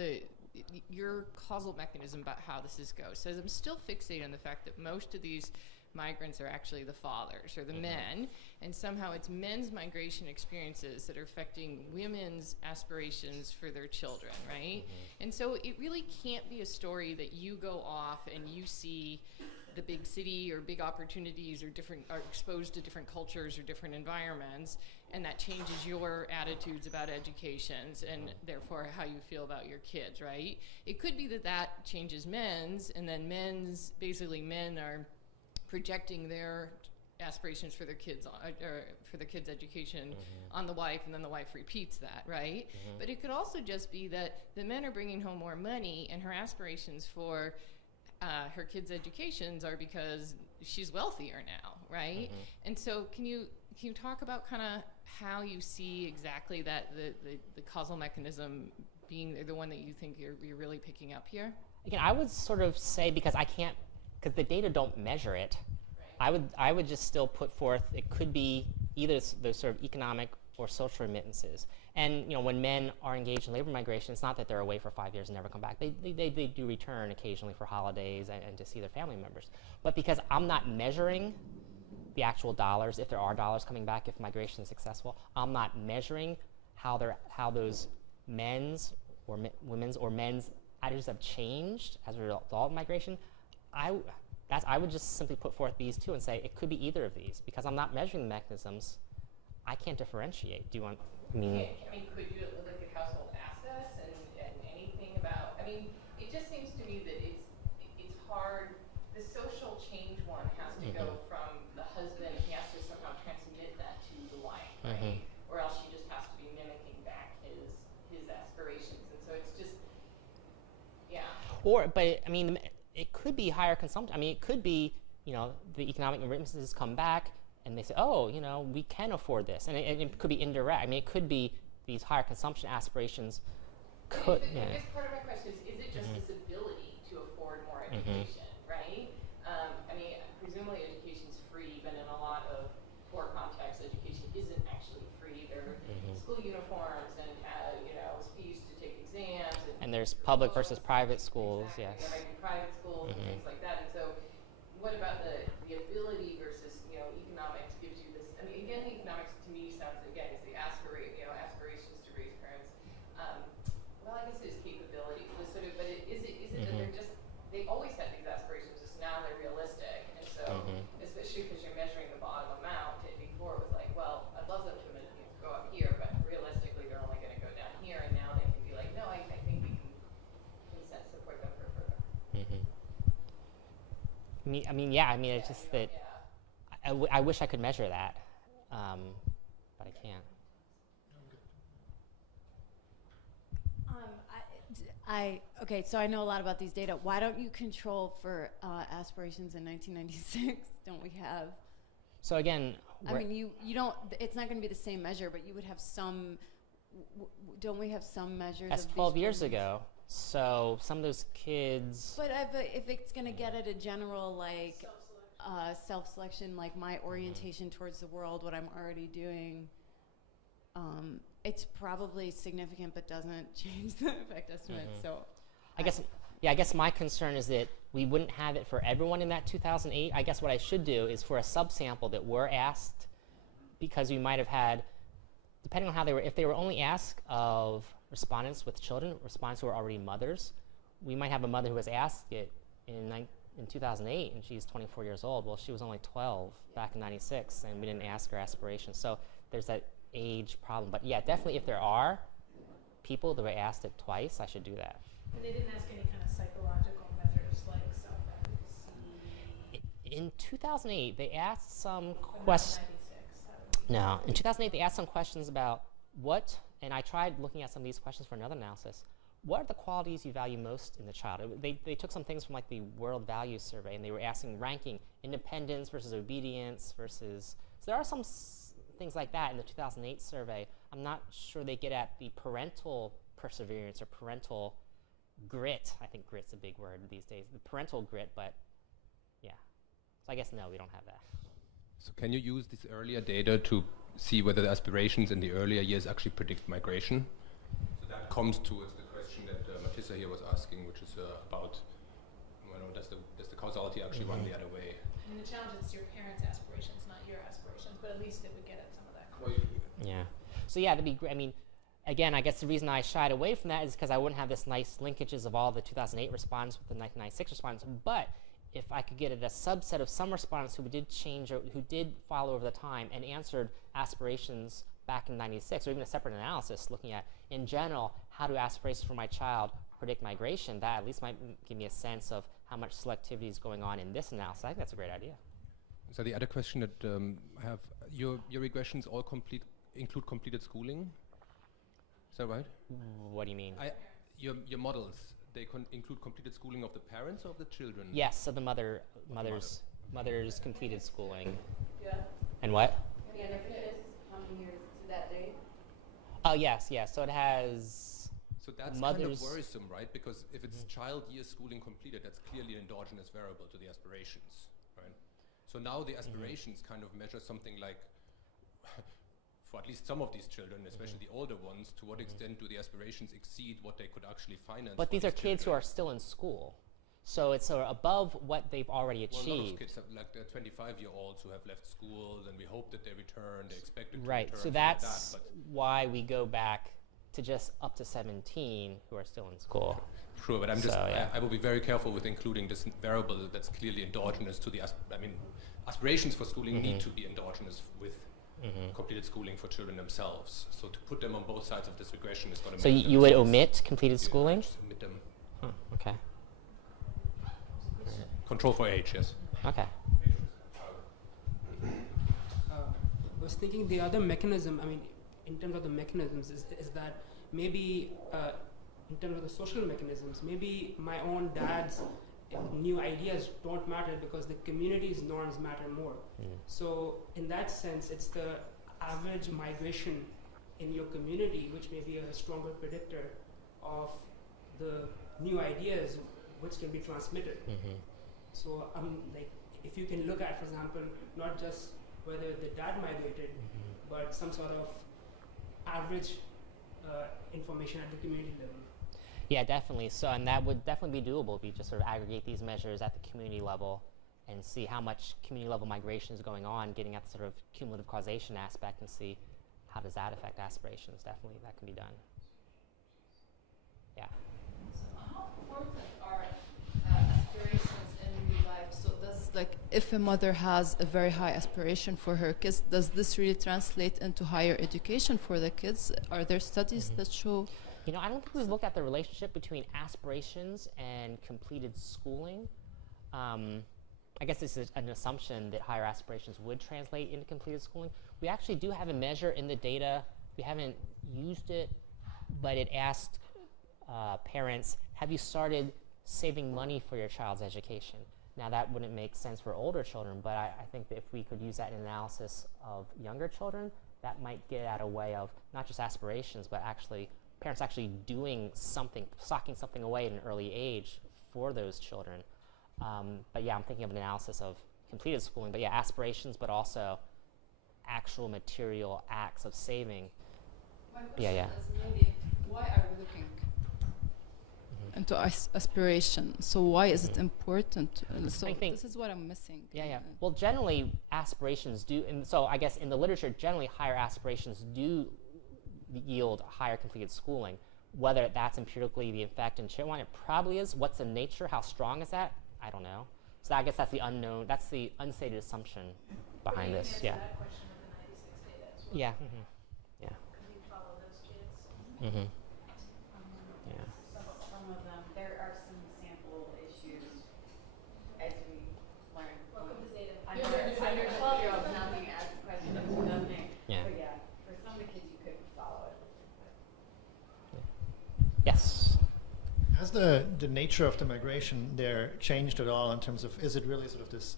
your causal mechanism about how this goes? So I'm still fixated on the fact that most of these migrants are actually the fathers or the men, and somehow it's men's migration experiences that are affecting women's aspirations for their children, right? And so it really can't be a story that you go off and you see the big city or big opportunities or are exposed to different cultures or different environments, and that changes your attitudes about educations and therefore how you feel about your kids, right? It could be that changes men's, and then men are projecting their aspirations for their kids or for their kids' education on the wife, and then the wife repeats that, right? But it could also just be that the men are bringing home more money, and her aspirations for her kids' educations are because she's wealthier now, right? And so can you can you talk about kind of how you see exactly that the causal mechanism being the one that you think you're really picking up here? Again, I would sort of say, because the data don't measure it, Right. I would just still put forth, it could be either the sort of economic or social remittances. And when men are engaged in labor migration, it's not that they're away for 5 years and never come back. They do return occasionally for holidays and to see their family members. But because I'm not measuring the actual dollars, if there are dollars coming back, if migration is successful, I'm not measuring how those men's or women's or men's attitudes have changed as a result of migration. I would just simply put forth these two and say it could be either of these, because I'm not measuring the mechanisms. I can't differentiate. Do you want? Could you look at household assets and anything about? I mean, it just seems to me that it's hard. The social change one has to go from the husband. He has to somehow transmit that to the wife, right? Or else she just has to be mimicking back his aspirations, and so it's just, yeah. But I mean, it could be higher consumption. I mean, it could be, the economic remittances come back and they say, oh, we can afford this. And it could be indirect. I mean, it could be these higher consumption aspirations could. I guess part of my question is it just this ability to afford more education, right? I mean, presumably education's free, but in a lot of poor contexts, education isn't actually free. There are school uniforms and, fees to take exams. And there's public versus private schools, exactly. yes. There might be private schools and things like that. And so what about the ability versus, economics gives you this, I mean, again, the economics to me sounds, again, is the aspirations to raise parents. Well, I guess it is capability. So sort of, but is it that they're just, they always had these aspirations, just now they're realistic. And so, especially because you're measuring the bottom amount, and before it was like, well, I'd love them to go up here, but realistically they're only going to go down here, and now they can be like, no, I think we can support them for further. It's just that I wish I could measure that, but I can't. Okay, so I know a lot about these data. Why don't you control for aspirations in 1996? Don't we have? So again, I mean, you don't. It's not going to be the same measure, but you would have some. Don't we have some measures? That's 12 years ago. So some of those kids. But if it's going to get at a general self-selection, like my orientation towards the world, what I'm already doing, it's probably significant, but doesn't change the effect estimate. So, I guess my concern is that we wouldn't have it for everyone in that 2008. I guess what I should do is for a subsample that were asked, because we might have had, depending on how they were, if they were only asked of respondents with children, respondents who are already mothers, we might have a mother who was asked it in 2008 and she's 24 years old. Well, she was only 12 back in 96 and we didn't ask her aspirations. So there's that age problem. But yeah, definitely if there are people that were asked it twice, I should do that. And they didn't ask any kind of psychological measures like self-efficacy? In 2008, they asked some questions. No, in 2008, they asked some questions about what, and I tried looking at some of these questions for another analysis. What are the qualities you value most in the child? They took some things from like the World Values Survey, and they were ranking independence versus obedience versus, so there are some things like that in the 2008 survey. I'm not sure they get at the parental perseverance or parental grit. I think grit's a big word these days. The parental grit, but yeah. So I guess no, we don't have that. So can you use this earlier data to see whether the aspirations in the earlier years actually predict migration? So that comes towards the question that Matissa here was asking, which is about, does the causality actually run the other way? And the challenge is your parents' aspirations, not your aspirations, but at least it would get at some of that. Yeah. So yeah, that'd be great. I mean, again, I guess the reason I shied away from that is because I wouldn't have this nice linkages of all the 2008 respondents with the 1996 respondents. But if I could get at a subset of some respondents who did change or who did follow over the time and answered aspirations back in 96, or even a separate analysis looking at, in general, how do aspirations for my child predict migration, that at least might give me a sense of how much selectivity is going on in this analysis. I think that's a great idea. So the other question that I have, your regressions all include completed schooling? Is that right? What do you mean? Your models, they include completed schooling of the parents or of the children? Yes, so the mother's completed schooling. Yeah. And what? Yeah. Again, if it is, how many years to that date? Oh, yes, yes. So it has So that's kind mothers. of worrisome, right? Because if it's child year schooling completed, that's clearly an endogenous variable to the aspirations, right? So now the aspirations kind of measure something like, for at least some of these children, especially the older ones, to what extent do the aspirations exceed what they could actually finance? But for these are kids who children? are still in school. So it's above what they've already Well, a lot of achieved. kids have, like, they're 25-year-olds who have left school, and we hope that they return, they expect it to Right, return. so things like that's that, why we go back to just up to 17 who are still in school. Sure, but I'm just, So, yeah. I will be very careful with including this variable that's clearly endogenous to the, aspirations for schooling need to be endogenous with completed schooling for children themselves. So to put them on both sides of this regression is going to So make you would sense. omit completed Yeah, schooling? just omit them. Oh, okay. Control for age, yes. Okay. I was thinking the other mechanism, I mean, in terms of the mechanisms, is that maybe in terms of the social mechanisms, maybe my own dad's new ideas don't matter because the community's norms matter more. So in that sense, it's the average migration in your community which may be a stronger predictor of the new ideas which can be transmitted. So like if you can look at, for example, not just whether the dad migrated, but some sort of average information at the community level. Yeah, definitely. So, and that would definitely be doable if you just sort of aggregate these measures at the community level and see how much community level migration is going on, getting at the sort of cumulative causation aspect and see how does that affect aspirations. Definitely, that can be done. Yeah. So how important are aspirations in real life? So does, like, if a mother has a very high aspiration for her kids, does this really translate into higher education for the kids? Are there studies that show? You know, I don't think we've looked at the relationship between aspirations and completed schooling. I guess this is an assumption that higher aspirations would translate into completed schooling. We actually do have a measure in the data. We haven't used it, but it asked parents, have you started saving money for your child's education? Now, that wouldn't make sense for older children, but I think that if we could use that in analysis of younger children, that might get at a way of not just aspirations, but actually parents actually doing something, stocking something away at an early age for those children. But yeah, I'm thinking of an analysis of completed schooling, but yeah, aspirations, but also actual material acts of saving. My question Yeah. is maybe, why are we looking into aspiration? So why is it important? So I think- this is what I'm missing. Yeah. Well, generally, aspirations do, and so I guess in the literature, generally higher aspirations do yield higher completed schooling. Whether that's empirically the effect in Chitwan, it probably is. What's the nature? How strong is that? I don't know. So I guess that's the unknown, that's the unstated assumption behind this. Yeah. That question of the 96 data as well. Yeah. Yeah. Because you follow those kids. Yeah. Some of them, there are some sample issues as we learn. Welcome to data. Under 12-year-olds, not being asked a question of nothing. Yeah. But yeah, for some of the kids, you couldn't follow it. Yes. Has the nature of the migration there changed at all in terms of, is it really sort of this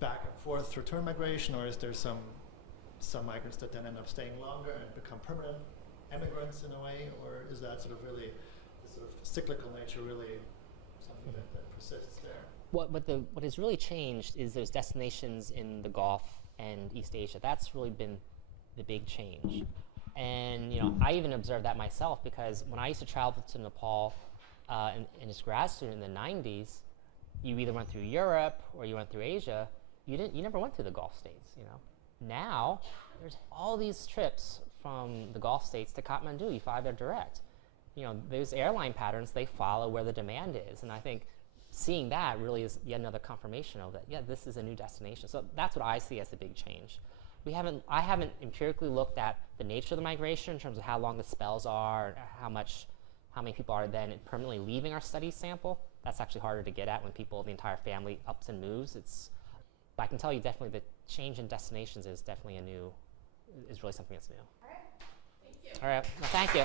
back and forth return migration, or is there some migrants that then end up staying longer and become permanent immigrants in a way, or is that sort of really the sort of cyclical nature really something that persists there? What has really changed is those destinations in the Gulf and East Asia. That's really been the big change. And you know, I even observed that myself, because when I used to travel to Nepal and as a grad student in the 90s, you either went through Europe or you went through Asia. You never went through the Gulf states. You know, now there's all these trips from the Gulf states to Kathmandu. You fly there direct. You know, those airline patterns, they follow where the demand is, and I think seeing that really is yet another confirmation of that. Yeah, this is a new destination. So that's what I see as the big change. I haven't empirically looked at the nature of the migration in terms of how long the spells are, and how many people are then permanently leaving our study sample. That's actually harder to get at when the entire family ups and moves. But I can tell you definitely the change in destinations is definitely is really something that's new. All right. Thank you. All right, well, thank you.